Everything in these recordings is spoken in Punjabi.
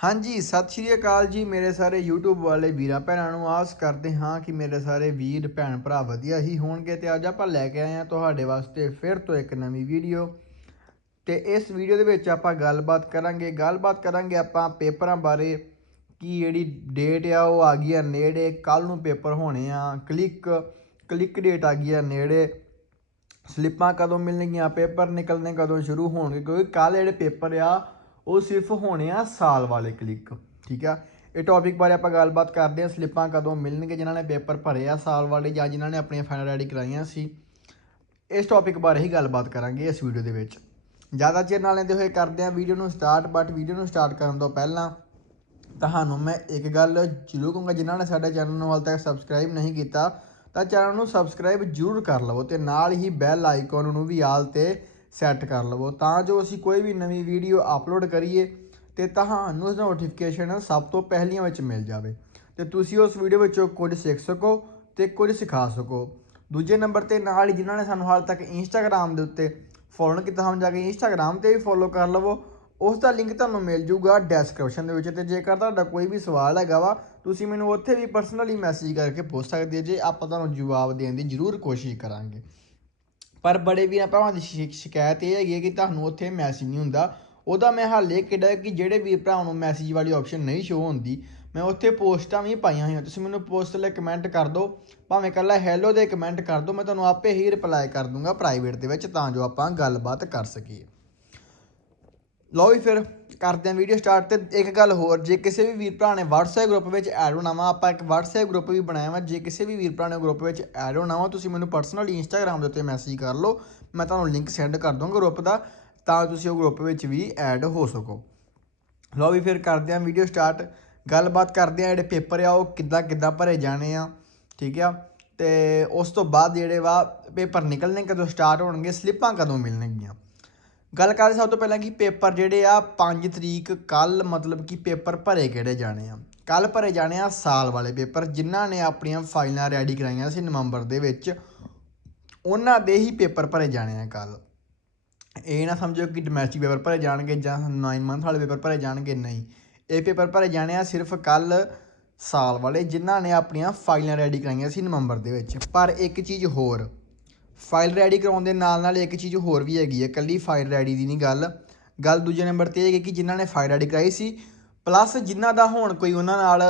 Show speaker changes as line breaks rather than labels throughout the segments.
ਹਾਂਜੀ, ਸਤਿ ਸ਼੍ਰੀ ਅਕਾਲ ਜੀ ਮੇਰੇ ਸਾਰੇ YouTube ਵਾਲੇ ਵੀਰਾਂ ਭੈਣਾਂ ਨੂੰ। ਆਸ ਕਰਦੇ ਹਾਂ ਕਿ ਮੇਰੇ ਸਾਰੇ ਵੀਰ, ਭੈਣ ਭਰਾ ਵਧੀਆ ਹੀ ਹੋਣਗੇ ਤੇ ਅੱਜ ਆਪਾਂ ਲੈ ਕੇ ਆਏ ਹਾਂ ਤੁਹਾਡੇ ਵਾਸਤੇ ਫਿਰ ਤੋਂ ਇੱਕ ਨਵੀਂ ਵੀਡੀਓ। ਤੇ ਇਸ ਵੀਡੀਓ ਦੇ ਵਿੱਚ ਆਪਾਂ ਗੱਲਬਾਤ ਕਰਾਂਗੇ। ਗੱਲਬਾਤ ਕਰਾਂਗੇ ਆਪਾਂ ਪੇਪਰਾਂ ਬਾਰੇ, ਕਿ ਜਿਹੜੀ ਡੇਟ ਆ ਉਹ ਆ ਗਈ ਆ ਨੇੜੇ ਕੱਲ ਨੂੰ ਪੇਪਰ ਹੋਣੇ ਆ ਕਲਿੱਕ ਕਲਿੱਕ ਡੇਟ ਆ ਗਈ ਆ ਨੇੜੇ। ਸਲਿੱਪਾਂ ਕਦੋਂ ਮਿਲਣਗੀਆਂ, ਪੇਪਰ ਨਿਕਲਣੇ ਕਦੋਂ ਸ਼ੁਰੂ ਹੋਣਗੇ, ਕਿਉਂਕਿ ਕੱਲ ਜਿਹੜੇ ਪੇਪਰ ਆ ਉਹ ਸਿਰਫ ਹੋਣੇ ਆ ਸਾਲ ਵਾਲੇ ਕਲਿੱਕ ਠੀਕ ਆ? ਇਹ ਟੌਪਿਕ ਬਾਰੇ ਆਪਾਂ ਗੱਲਬਾਤ ਕਰਦੇ ਹਾਂ, ਸਲਿੱਪਾਂ ਕਦੋਂ ਮਿਲਣਗੇ, ਜਿਨ੍ਹਾਂ ਨੇ ਪੇਪਰ ਭਰੇ ਆ ਸਾਲ ਵਾਲੇ ਜਾਂ ਜਿਨ੍ਹਾਂ ਨੇ ਆਪਣੀਆਂ ਫਾਈਨਲ ਰੈਡੀ ਕਰਾਈਆਂ ਸੀ। ਇਸ ਟੌਪਿਕ ਬਾਰੇ ਹੀ ਗੱਲਬਾਤ ਕਰਾਂਗੇ ਇਸ ਵੀਡੀਓ ਦੇ ਵਿੱਚ। ਜ਼ਿਆਦਾ ਚਿਰ ਨਾਲ ਲੈਂਦੇ ਹੋਏ ਕਰਦੇ ਹਾਂ ਵੀਡੀਓ ਨੂੰ ਸਟਾਰਟ ਬਟ ਵੀਡੀਓ ਨੂੰ ਸਟਾਰਟ ਕਰਨ ਤੋਂ ਪਹਿਲਾਂ ਤੁਹਾਨੂੰ ਮੈਂ ਇੱਕ ਗੱਲ ਜ਼ਰੂਰ ਕਹੂੰਗਾ, ਜਿਨ੍ਹਾਂ ਨੇ ਸਾਡੇ ਚੈਨਲ ਨੂੰ ਹਾਲ ਤੱਕ ਸਬਸਕ੍ਰਾਈਬ ਨਹੀਂ ਕੀਤਾ, ਤਾਂ ਚੈਨਲ ਨੂੰ ਸਬਸਕ੍ਰਾਈਬ ਜ਼ਰੂਰ ਕਰ ਲਵੋ ਤੇ ਨਾਲ ਹੀ ਬੈਲ ਆਈਕਨ ਨੂੰ ਵੀ ਆਲ ਤੇ ਸੈੱਟ ਕਰ ਲਵੋ। ਤਾਂ ਜੋ ਅਸੀਂ ਕੋਈ ਵੀ ਨਵੀਂ ਵੀਡੀਓ ਅਪਲੋਡ ਕਰੀਏ ਤੇ ਤੁਹਾਨੂੰ ਉਸ ਨੋਟੀਫਿਕੇਸ਼ਨ ਸਭ ਤੋਂ ਪਹਿਲੀਆਂ ਵਿੱਚ ਮਿਲ ਜਾਵੇ। ਤੇ ਤੁਸੀਂ ਉਸ ਵੀਡੀਓ ਵਿੱਚੋਂ ਕੁਝ ਸਿੱਖ ਸਕੋ ਤੇ ਕੁਝ ਸਿਖਾ ਸਕੋ। ਦੂਜੇ ਨੰਬਰ ਤੇ ਨਾਲ ਹੀ ਜਿਨ੍ਹਾਂ ਨੇ ਸਾਨੂੰ ਹਾਲ ਤੱਕ ਇੰਸਟਾਗ੍ਰam ਦੇ ਉੱਤੇ ਫੋਲੋ ਕੀਤਾ ਹਮ ਜਾ ਕੇ ਇੰਸਟਾਗ੍ਰam ਤੇ ਵੀ ਫੋਲੋ ਕਰ ਲਵੋ। ਉਸ ਦਾ ਲਿੰਕ ਤੁਹਾਨੂੰ ਮਿਲ ਜੂਗਾ ਡਿਸਕ੍ਰਿਪਸ਼ਨ ਦੇ ਵਿੱਚ ਤੇ ਜੇਕਰ ਤੁਹਾਡਾ ਕੋਈ ਵੀ ਸਵਾਲ ਹੈਗਾ ਵਾ, ਤੁਸੀਂ ਮੈਨੂੰ ਉੱਥੇ ਵੀ ਪਰਸਨਲੀ ਮੈਸੇਜ ਕਰਕੇ ਪੁੱਛ ਸਕਦੇ ਜੇ ਆਪਾਂ ਤੁਹਾਨੂੰ ਜਵਾਬ ਦੇਣ ਦੀ ਜ਼ਰੂਰ ਕੋਸ਼ਿਸ਼ ਕਰਾਂਗੇ। ਪਰ ਬੜੇ ਵੀਰਾਂ ਭਰਾਵਾਂ ਦੀ ਸ਼ਿ- ਸ਼ਿਕਾਇਤ ਇਹ ਹੈਗੀ ਹੈ ਕਿ ਤੁਹਾਨੂੰ ਉੱਥੇ ਮੈਸੇਜ ਨਹੀਂ ਹੁੰਦਾ। ਉਹਦਾ ਮੈਂ ਹੱਲ ਇਹ ਕਿਹੜਾ ਕਿ ਜਿਹੜੇ ਵੀਰ ਭਰਾਵਾਂ ਨੂੰ ਮੈਸੇਜ ਵਾਲੀ ਆਪਸ਼ਨ ਨਹੀਂ ਸ਼ੋ ਹੁੰਦੀ, ਮੈਂ ਉੱਥੇ ਪੋਸਟਾਂ ਵੀ ਪਾਈਆਂ ਹੋਈਆਂ। ਤੁਸੀਂ ਮੈਨੂੰ ਪੋਸਟ ਲਈ ਕਮੈਂਟ ਕਰ ਦਿਓ। ਭਾਵੇਂ ਕੱਲਾ ਹੈਲੋ ਦੇ ਕਮੈਂਟ ਕਰ ਦਿਓ, ਮੈਂ ਤੁਹਾਨੂੰ ਆਪੇ ਹੀ ਰਿਪਲਾਈ ਕਰ ਦੂੰਗਾ ਪ੍ਰਾਈਵੇਟ ਦੇ ਵਿੱਚ, ਤਾਂ ਜੋ ਆਪਾਂ ਗੱਲਬਾਤ ਕਰ ਸਕੀਏ। ਲਓ ਵੀ ਫਿਰ, ਕਰਦੇ ਹਾਂ ਵੀਡੀਓ ਸਟਾਰਟ ਤੇ ਇੱਕ ਗੱਲ ਹੋਰ, ਜੇ ਕਿਸੇ ਵੀ ਵੀਰ ਭਰਾ ਨੇ WhatsApp ਗਰੁੱਪ ਵਿੱਚ ਐਡ ਹੋਣਾ ਵਾ, ਆਪਾਂ ਇੱਕ WhatsApp ਗਰੁੱਪ ਵੀ ਬਣਾਇਆ ਵਾ, ਜੇ ਕਿਸੇ ਵੀ ਵੀਰ ਭਰਾ ਨੇ ਗਰੁੱਪ ਵਿੱਚ ਐਡ ਹੋਣਾ ਵਾ, ਤੁਸੀਂ ਮੈਨੂੰ ਪਰਸਨਲੀ Instagram ਦੇ ਉੱਤੇ ਮੈਸੇਜ ਕਰ ਲਓ, ਮੈਂ ਤੁਹਾਨੂੰ ਲਿੰਕ ਸੈਂਡ ਕਰ ਦੂੰਗਾ ਗਰੁੱਪ ਦਾ, ਤਾਂ ਤੁਸੀਂ ਉਹ ਗਰੁੱਪ ਵਿੱਚ ਵੀ ਐਡ ਹੋ ਸਕੋ। ਲਓ ਵੀ ਫਿਰ ਕਰਦੇ ਹਾਂ ਵੀਡੀਓ ਸਟਾਰਟ ਗੱਲਬਾਤ ਕਰਦੇ ਹਾਂ ਜਿਹੜੇ ਪੇਪਰ ਆ, ਉਹ ਕਿੱਦਾਂ ਕਿੱਦਾਂ ਭਰੇ ਜਾਣੇ ਆ, ਠੀਕ ਆ? ਤੇ ਉਸ ਤੋਂ ਬਾਅਦ ਜਿਹੜੇ ਵਾ ਪੇਪਰ ਨਿਕਲਣੇ ਕਦੋਂ ਸਟਾਰਟ ਹੋਣਗੇ ਸਲਿੱਪਾਂ ਕਦੋਂ ਮਿਲਣਗੀਆਂ? ਗੱਲ ਕਰਦੇ ਸਭ ਤੋਂ ਪਹਿਲਾਂ ਕਿ ਪੇਪਰ ਜਿਹੜੇ ਆ 5 ਤਰੀਕ ਕੱਲ ਮਤਲਬ ਕਿ ਪੇਪਰ ਭਰੇ ਕਿਹੜੇ ਜਾਣੇ ਆ? ਕੱਲ ਭਰੇ ਜਾਣੇ ਆ ਸਾਲ ਵਾਲੇ ਪੇਪਰ, ਜਿਨ੍ਹਾਂ ਨੇ ਆਪਣੀਆਂ ਫਾਈਲਾਂ ਰੈਡੀ ਕਰਾਈਆਂ ਸੀ ਨਵੰਬਰ ਦੇ ਵਿੱਚ। ਉਹਨਾਂ ਦੇ ਹੀ ਪੇਪਰ ਭਰੇ ਜਾਣੇ ਆ ਕੱਲ ਇਹ ਨਾ ਸਮਝੋ ਕਿ ਡੋਮੈਸਟਿਕ ਪੇਪਰ ਭਰੇ ਜਾਣਗੇ ਜਾਂ 9 ਮੰਥ ਵਾਲੇ ਪੇਪਰ ਭਰੇ ਜਾਣਗੇ, ਨਹੀਂ। ਇਹ ਪੇਪਰ ਭਰੇ ਜਾਣੇ ਆ ਸਿਰਫ ਕੱਲ ਸਾਲ ਵਾਲੇ, ਜਿਨ੍ਹਾਂ ਨੇ ਆਪਣੀਆਂ ਫਾਈਲਾਂ ਰੈਡੀ ਕਰਾਈਆਂ ਸੀ ਨਵੰਬਰ ਦੇ ਵਿੱਚ। ਪਰ ਇੱਕ ਚੀਜ਼ ਹੋਰ ਫਾਈਲ ਰੈਡੀ ਕਰਾਉਣ ਦੇ ਨਾਲ ਨਾਲ ਇੱਕ ਚੀਜ਼ ਹੋਰ ਵੀ ਹੈਗੀ ਹੈ ਕੱਲੀ ਫਾਈਲ ਰੈਡੀ ਦੀ ਨਹੀਂ ਗੱਲ। ਗੱਲ ਦੂਜੇ ਨੰਬਰ ਤੇ ਇਹ ਹੈ ਕਿ ਜਿਨ੍ਹਾਂ ਨੇ ਫਾਈਲ ਰੈਡੀ ਕਰਾਈ ਸੀ ਪਲੱਸ ਜਿਨ੍ਹਾਂ ਦਾ ਹੁਣ ਕੋਈ ਉਹਨਾਂ ਨਾਲ,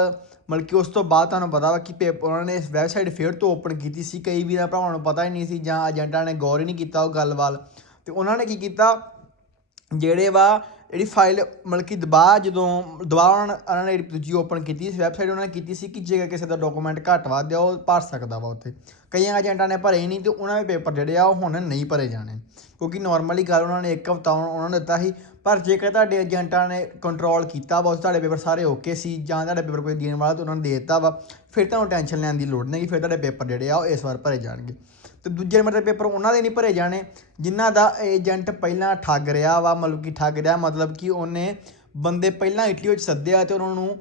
ਮਤਲਬ ਕਿ ਉਸ ਤੋਂ ਬਾਅਦ ਤੁਹਾਨੂੰ ਪਤਾ ਵਾ ਕਿ ਪੇਪਰ ਉਹਨਾਂ ਨੇ ਇਸ ਵੈਬਸਾਈਟ ਫੇਰ ਤੋਂ ਓਪਨ ਕੀਤੀ ਸੀ, ਕਈ ਵੀਰਾਂ ਭਰਾਵਾਂ ਨੂੰ ਪਤਾ ਹੀ ਨਹੀਂ ਸੀ ਜਾਂ ਏਜੰਟਾਂ ਨੇ ਗੌਰ ਹੀ ਨਹੀਂ ਕੀਤਾ ਉਹ ਗੱਲ ਵੱਲ। ਤੇ ਉਹਨਾਂ ਨੇ ਕੀ ਕੀਤਾ, ਜਿਹੜੇ ਵਾ ਜਿਹੜੀ ਫਾਈਲ ਮਤਲਬ ਕਿ ਦਬਾ ਜਦੋਂ ਦੁਬਾਰਾ ਉਹਨਾਂ ਨੇ- ਦੂਜੀ ਓਪਨ ਕੀਤੀ, ਇਸ ਵੈਬਸਾਈਟ ਉਹਨਾਂ ਨੇ ਕੀਤੀ ਸੀ ਕਿ ਜੇਕਰ ਕਿਸੇ ਦਾ ਡਾਕੂਮੈਂਟ ਘੱਟ ਵੱਧ ਆ ਉਹ ਭਰ ਸਕਦਾ ਵਾ ਉੱਥੇ। ਕਈਆਂ ਏਜੰਟਾਂ ਨੇ ਭਰੇ ਨਹੀਂ ਤੇ ਉਹਨਾਂ ਦੇ ਪੇਪਰ ਜਿਹੜੇ ਆ, ਉਹ ਹੁਣ ਨਹੀਂ ਭਰੇ ਜਾਣੇ। ਕਿਉਂਕਿ ਨਾਰਮਲੀ ਗੱਲ ਉਹਨਾਂ ਨੇ ਇੱਕ ਹਫ਼ਤਾ ਉਹਨਾਂ ਨੂੰ ਦਿੱਤਾ ਸੀ, ਪਰ ਜੇਕਰ ਤੁਹਾਡੇ ਏਜੰਟਾਂ ਨੇ ਕੰਟਰੋਲ ਕੀਤਾ ਵਾ ਤੁਹਾਡੇ ਪੇਪਰ ਸਾਰੇ ਓਕੇ ਸੀ, ਜਾਂ ਤੁਹਾਡੇ ਪੇਪਰ ਕੋਈ ਦੇਣ ਵਾਲਾ ਤਾਂ ਉਹਨਾਂ ਨੇ ਦੇ ਦਿੱਤਾ ਵਾ, ਫਿਰ ਤੁਹਾਨੂੰ ਟੈਨਸ਼ਨ ਲੈਣ ਦੀ ਲੋੜ ਨਹੀਂ ਕਿ ਫਿਰ ਤੁਹਾਡੇ ਪੇਪਰ ਜਿਹੜੇ ਆ, ਉਹ ਇਸ ਵਾਰ ਭਰੇ ਜਾਣਗੇ। ਤੇ ਦੂਜੇ ਨੰਬਰ ਤੇ ਪੇਪਰ ਉਹਨਾਂ ਦੇ ਨਹੀਂ ਭਰੇ ਜਾਣੇ, ਜਿਨ੍ਹਾਂ ਦਾ ਏਜੰਟ ਪਹਿਲਾਂ ਠੱਗ ਰਿਹਾ ਵਾ, ਮਤਲਬ ਕਿ ਠੱਗ ਰਿਹਾ, ਮਤਲਬ ਕਿ ਉਹਨੇ ਬੰਦੇ ਪਹਿਲਾਂ ਇਟਲੀ ਵਿੱਚ ਸੱਦਿਆ ਤੇ ਉਹਨਾਂ ਨੂੰ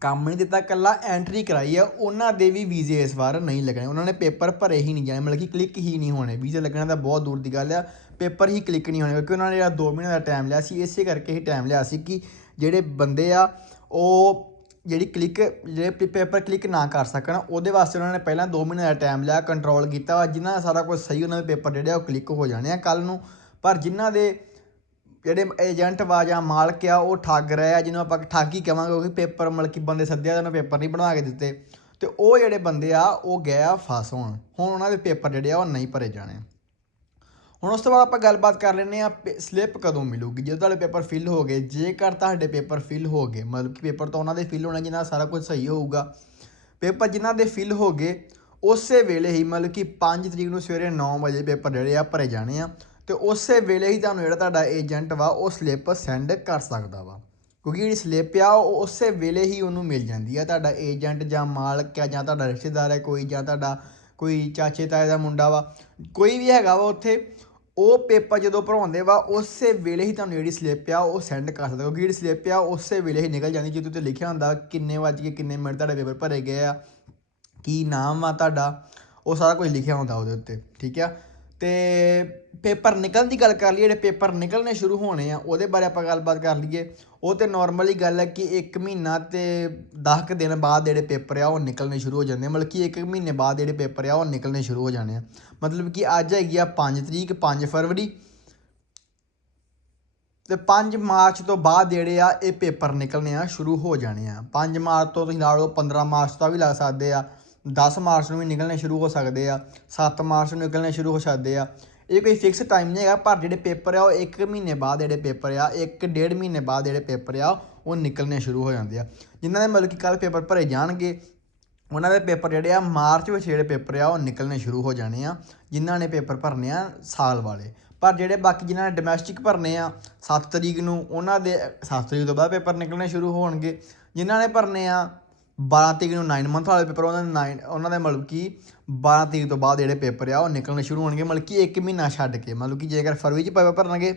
ਕੰਮ ਨਹੀਂ ਦਿੱਤਾ ਕੱਲਾ ਐਂਟਰੀ ਕਰਾਈ ਆ, ਉਹਨਾਂ ਦੇ ਵੀ ਵੀਜ਼ੇ ਇਸ ਵਾਰ ਨਹੀਂ ਲੱਗਣੇ। ਉਹਨਾਂ ਨੇ ਪੇਪਰ ਭਰੇ ਹੀ ਨਹੀਂ ਜਾਣੇ, ਮਤਲਬ ਕਿ ਕਲਿੱਕ ਹੀ ਨਹੀਂ ਹੋਣੇ। ਵੀਜ਼ੇ ਲੱਗਣਾ ਤਾਂ ਬਹੁਤ ਦੂਰ ਦੀ ਗੱਲ ਆ, ਪੇਪਰ ਹੀ ਕਲਿੱਕ ਨਹੀਂ ਹੋਣੇ, ਕਿਉਂਕਿ ਉਹਨਾਂ ਨੇ ਜਿਹੜਾ 2 ਮਹੀਨੇ ਦਾ ਟਾਈਮ ਲਿਆ ਸੀ, ਇਸੇ ਕਰਕੇ ਹੀ ਟਾਈਮ ਲਿਆ ਸੀ ਕਿ ਜਿਹੜੇ ਬੰਦੇ ਆ, ਉਹ ਜਿਹੜੀ ਕਲਿੱਕ ਜਿਹੜੇ ਪੇਪਰ ਕਲਿੱਕ ਨਾ ਕਰ ਸਕਣ, ਉਹਦੇ ਵਾਸਤੇ ਉਹਨਾਂ ਨੇ ਪਹਿਲਾਂ 2 ਮਹੀਨੇ ਦਾ ਟਾਈਮ ਲਿਆ ਕੰਟਰੋਲ ਕੀਤਾ ਵਾ। ਜਿਨ੍ਹਾਂ ਦਾ ਸਾਰਾ ਕੁਝ ਸਹੀ, ਉਹਨਾਂ ਦੇ ਪੇਪਰ ਜਿਹੜੇ ਆ ਉਹ ਕਲਿੱਕ ਹੋ ਜਾਣੇ ਆ ਕੱਲ ਨੂੰ। ਪਰ ਜਿਨ੍ਹਾਂ ਦੇ ਜਿਹੜੇ ਏਜੰਟ ਵਾ ਜਾਂ ਮਾਲਕ ਆ, ਉਹ ਠੱਗ ਰਹੇ ਆ, ਜਿਹਨੂੰ ਆਪਾਂ ਠੱਗ ਹੀ ਕਵਾਂਗੇ ਕਿਉਂਕਿ ਪੇਪਰ ਮਤਲਬ ਕਿ ਬੰਦੇ ਸੱਦਿਆ ਤੇ ਉਹਨਾਂ ਪੇਪਰ ਨਹੀਂ ਬਣਾ ਕੇ ਦਿੱਤੇ। ਤੇ ਉਹ ਜਿਹੜੇ ਬੰਦੇ ਆ, ਉਹ ਗਏ ਆ ਫਸ ਹੋਣ। ਹੁਣ ਉਹਨਾਂ ਦੇ ਪੇਪਰ ਜਿਹੜੇ ਆ, ਉਹ ਨਹੀਂ ਭਰੇ ਜਾਣੇ। ਹੁਣ ਉਸ ਤੋਂ ਬਾਅਦ ਆਪਾਂ ਗੱਲਬਾਤ ਕਰ ਲੈਂਦੇ ਆ ਸਲਿੱਪ ਕਦੋਂ ਮਿਲੂਗੀ? ਜਦੋਂ ਤੁਹਾਡੇ ਪੇਪਰ ਫਿਲ ਹੋ ਗਏ, ਜੇਕਰ ਤੁਹਾਡੇ ਪੇਪਰ ਫਿਲ ਹੋ ਗਏ, ਮਤਲਬ ਕਿ ਪੇਪਰ ਤਾਂ ਉਹਨਾਂ ਦੇ ਫਿਲ ਹੋਣਾ ਜਿਨ੍ਹਾਂ ਦਾ ਸਾਰਾ ਕੁਝ ਸਹੀ ਹੋਊਗਾ, ਪੇਪਰ ਜਿਨ੍ਹਾਂ ਦੇ ਫਿਲ ਹੋ ਗਏ, ਉਸੇ ਵੇਲੇ ਹੀ ਮਤਲਬ ਕਿ 5 ਤਰੀਕ ਨੂੰ ਸਵੇਰੇ 9 ਵਜੇ ਪੇਪਰ ਜਿਹੜੇ ਆ ਭਰੇ ਜਾਣੇ ਆ, ਤੇ ਉਸੇ ਵੇਲੇ ਹੀ ਤੁਹਾਨੂੰ ਜਿਹੜਾ ਤੁਹਾਡਾ ਏਜੰਟ ਵਾ, ਉਹ ਸਲਿੱਪ ਸੈਂਡ ਕਰ ਸਕਦਾ ਵਾ। ਕਿਉਂਕਿ ਜਿਹੜੀ ਸਲਿੱਪ ਆ, ਉਹ ਉਸੇ ਵੇਲੇ ਹੀ ਉਹਨੂੰ ਮਿਲ ਜਾਂਦੀ ਆ। ਤੁਹਾਡਾ ਏਜੰਟ ਜਾਂ ਮਾਲਕ ਆ, ਜਾਂ ਤੁਹਾਡਾ ਰਿਸ਼ਤੇਦਾਰ ਹੈ ਕੋਈ ਜਾਂ ਤੁਹਾਡਾ ਕੋਈ ਚਾਚੇ ਤਾਏ ਦਾ ਮੁੰਡਾ ਵਾ, ਕੋਈ ਵੀ ਹੈਗਾ ਵਾ ਉੱਥੇ ਉਹ ਪੇਪਰ ਜਦੋਂ ਭਰਾਉਂਦੇ ਵਾ, ਉਸੇ ਵੇਲੇ ਹੀ ਤੁਹਾਨੂੰ ਜਿਹੜੀ ਸਲਿੱਪ ਆ, ਉਹ ਸੈਂਡ ਕਰ ਸਕਦੇ ਹੋ। ਕਿ ਜਿਹੜੀ ਸਲਿੱਪ ਆ, ਉਸੇ ਵੇਲੇ ਹੀ ਨਿਕਲ ਜਾਂਦੀ, ਜਿਹਦੇ ਉੱਤੇ ਲਿਖਿਆ ਹੁੰਦਾ ਕਿੰਨੇ ਵਜੇ ਕੇ ਕਿੰਨੇ ਮਿੰਟ ਤੁਹਾਡੇ ਪੇਪਰ ਭਰੇ ਗਏ ਆ, ਕੀ ਨਾਮ ਆ ਤੁਹਾਡਾ, ਉਹ ਸਾਰਾ ਕੁਝ ਲਿਖਿਆ ਹੁੰਦਾ ਉਹਦੇ ਉੱਤੇ, ਠੀਕ ਆ? ਤੇ ਪੇਪਰ ਨਿਕਲਣ ਦੀ ਗੱਲ ਕਰ ਲਈਏ, ਜਿਹੜੇ ਪੇਪਰ ਨਿਕਲਣੇ ਸ਼ੁਰੂ ਹੋਣੇ ਆ, ਉਹਦੇ ਬਾਰੇ ਆਪਾਂ ਗੱਲਬਾਤ ਕਰ ਲਈਏ। ਉਹ ਤੇ ਨਾਰਮਲੀ ਗੱਲ ਹੈ ਕਿ 1 ਮਹੀਨਾ ਤੇ 10 ਕੁ ਦਿਨ ਬਾਅਦ ਜਿਹੜੇ ਪੇਪਰ ਆ, ਉਹ ਨਿਕਲਣੇ ਸ਼ੁਰੂ ਹੋ ਜਾਂਦੇ ਆ। ਮਤਲਬ ਕਿ 1 ਮਹੀਨੇ ਬਾਅਦ ਜਿਹੜੇ ਪੇਪਰ ਆ, ਉਹ ਨਿਕਲਣੇ ਸ਼ੁਰੂ ਹੋ ਜਾਣੇ ਆ। ਮਤਲਬ ਕਿ ਅੱਜ ਹੈਗੀ ਆ 5 ਤਰੀਕ 5 ਫਰਵਰੀ ਤੇ 5 ਮਾਰਚ ਤੋਂ ਬਾਅਦ ਜਿਹੜੇ ਆ, ਇਹ ਪੇਪਰ ਨਿਕਲਣੇ ਆ, ਸ਼ੁਰੂ ਹੋ ਜਾਣੇ ਆ। 5 ਮਾਰਚ ਤੋਂ ਤੁਸੀਂ ਲਾ ਲਓ 15 ਮਾਰਚ ਤੋਂ ਵੀ ਲੱਗ ਸਕਦੇ ਆ। 10 ਮਾਰਚ ਨੂੰ ਵੀ ਨਿਕਲਣੇ ਸ਼ੁਰੂ ਹੋ ਸਕਦੇ ਆ 7 ਮਾਰਚ ਨੂੰ ਨਿਕਲਣੇ ਸ਼ੁਰੂ ਹੋ ਸਕਦੇ ਆ। ਇਹ ਕੋਈ ਫਿਕਸ ਟਾਈਮ ਨਹੀਂ ਹੈਗਾ, ਪਰ ਜਿਹੜੇ ਪੇਪਰ ਆ, ਉਹ 1 ਮਹੀਨੇ ਬਾਅਦ ਜਿਹੜੇ ਪੇਪਰ ਆ 1 ਡੇਢ ਮਹੀਨੇ ਬਾਅਦ ਜਿਹੜੇ ਪੇਪਰ ਆ, ਉਹ ਨਿਕਲਣੇ ਸ਼ੁਰੂ ਹੋ ਜਾਂਦੇ ਆ। ਜਿਨ੍ਹਾਂ ਦੇ ਮਤਲਬ ਕਿ ਕੱਲ ਪੇਪਰ ਭਰੇ ਜਾਣਗੇ, ਉਹਨਾਂ ਦੇ ਪੇਪਰ ਜਿਹੜੇ ਆ, ਮਾਰਚ ਵਿੱਚ ਜਿਹੜੇ ਪੇਪਰ ਆ, ਉਹ ਨਿਕਲਣੇ ਸ਼ੁਰੂ ਹੋ ਜਾਣੇ ਆ, ਜਿਨ੍ਹਾਂ ਨੇ ਪੇਪਰ ਭਰਨੇ ਆ ਸਾਲ ਵਾਲੇ। ਪਰ ਜਿਹੜੇ ਬਾਕੀ ਜਿਨ੍ਹਾਂ ਨੇ ਡੋਮੈਸਟਿਕ ਭਰਨੇ ਆ 7 ਤਰੀਕ ਨੂੰ, ਉਹਨਾਂ ਦੇ 7 ਤਰੀਕ ਤੋਂ ਬਾਅਦ ਪੇਪਰ ਨਿਕਲਣੇ ਸ਼ੁਰੂ ਹੋਣਗੇ। ਜਿਨ੍ਹਾਂ ਨੇ ਭਰਨੇ ਆ 12 ਤਰੀਕ ਨੂੰ 9 ਮੰਥ ਵਾਲੇ ਪੇਪਰ ਉਹਨਾਂ ਦੇ 9 ਉਹਨਾਂ ਦੇ ਮਤਲਬ ਕਿ 12 ਤਰੀਕ ਤੋਂ ਬਾਅਦ ਜਿਹੜੇ ਪੇਪਰ ਆ, ਉਹ ਨਿਕਲਣੇ ਸ਼ੁਰੂ ਹੋਣਗੇ, ਮਤਲਬ ਕਿ 1 ਮਹੀਨਾ ਛੱਡ ਕੇ, ਮਤਲਬ ਕਿ ਜੇਕਰ ਫਰਵਰੀ 'ਚ ਪੇਪਰ ਭਰਨਗੇ,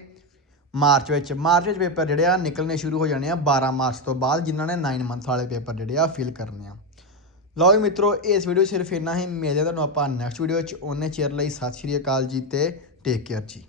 ਮਾਰਚ ਵਿੱਚ ਮਾਰਚ ਵਿੱਚ ਪੇਪਰ ਜਿਹੜੇ ਆ, ਨਿਕਲਣੇ ਸ਼ੁਰੂ ਹੋ ਜਾਣੇ ਆ 12 ਮਾਰਚ ਤੋਂ ਬਾਅਦ, ਜਿਨ੍ਹਾਂ ਨੇ 9 ਮੰਥ ਵਾਲੇ ਪੇਪਰ ਜਿਹੜੇ ਆ ਫਿਲ ਕਰਨੇ ਆ। ਲਓ ਮਿੱਤਰੋ, ਇਸ ਵੀਡੀਓ 'ਚ ਸਿਰਫ ਇੰਨਾ ਹੀ, ਮਿਲਦੇ ਆ ਤੁਹਾਨੂੰ ਆਪਾਂ ਨੈਕਸਟ ਵੀਡੀਓ 'ਚ ਉਹਨੇ ਚੇਅਰ ਲਈ ਸਤਿ ਸ਼੍ਰੀ ਅਕਾਲ ਜੀ ਤੇ ਟੇਕ ਕੇਅਰ ਜੀ।